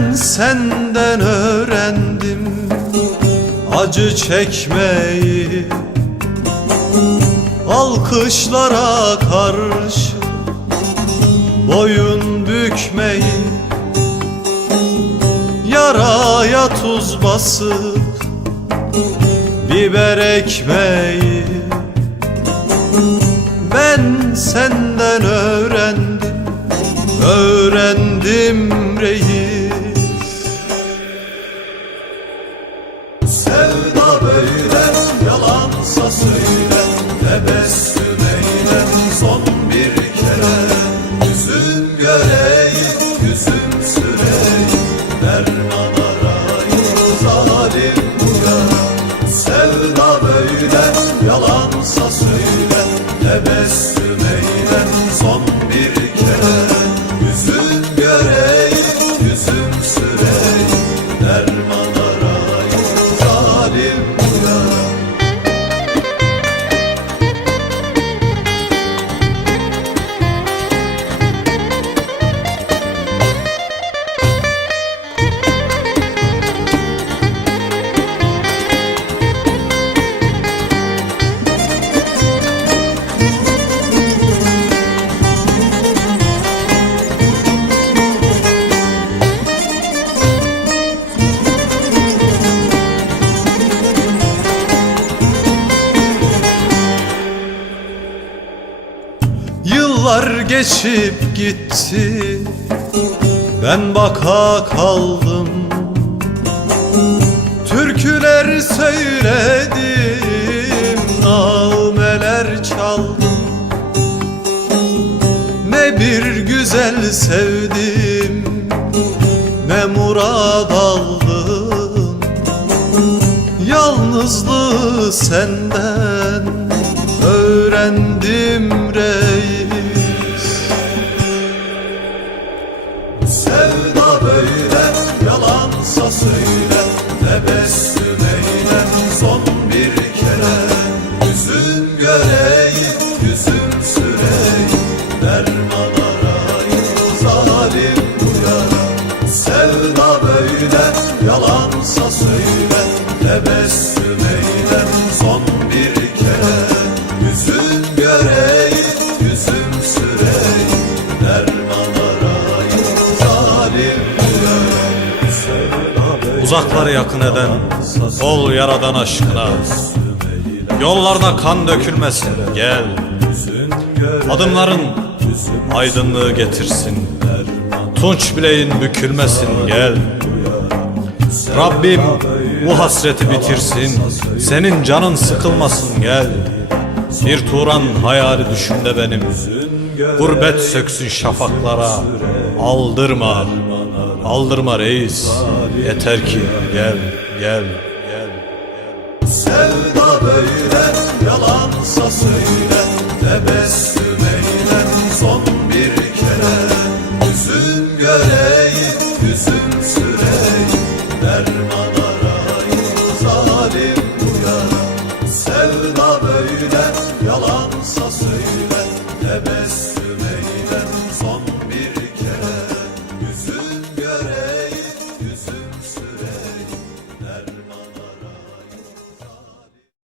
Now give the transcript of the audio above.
Ben senden öğrendim acı çekmeyi. Alkışlara karşı boyun bükmeyi. Yaraya tuz basıp biber ekmeyi. Ben senden öğrendim, Sevda böyle yalansa söyle Tebessüm Yıllar geçip gitti. Ben baka kaldım. Türküler söyledim Nağmeler çaldım. Ne bir güzel sevdim Ne murad aldım. Yalnızlığı senden öğrendim reis yalansa söyle Tebessüm eyle son bir kere. Yüzün göreyim, yüzüm süreyim. Derman arayım, zalim bu yara Sevda böyle yalansa söyle Tebessüm Uzakları yakın eden ol yaradan aşkına. Yollarda kan dökülmesin gel. Adımların aydınlığı getirsin. Tunç bileğin bükülmesin gel. Rabbim bu hasreti bitirsin. Senin canın sıkılmasın gel. Bir Turan hayali düşümde benim. Gurbet söksün şafaklara Aldırma Aldırma reis. Yeter ki gel gel gel. Sevda böyle yalansa söyle Tebessüm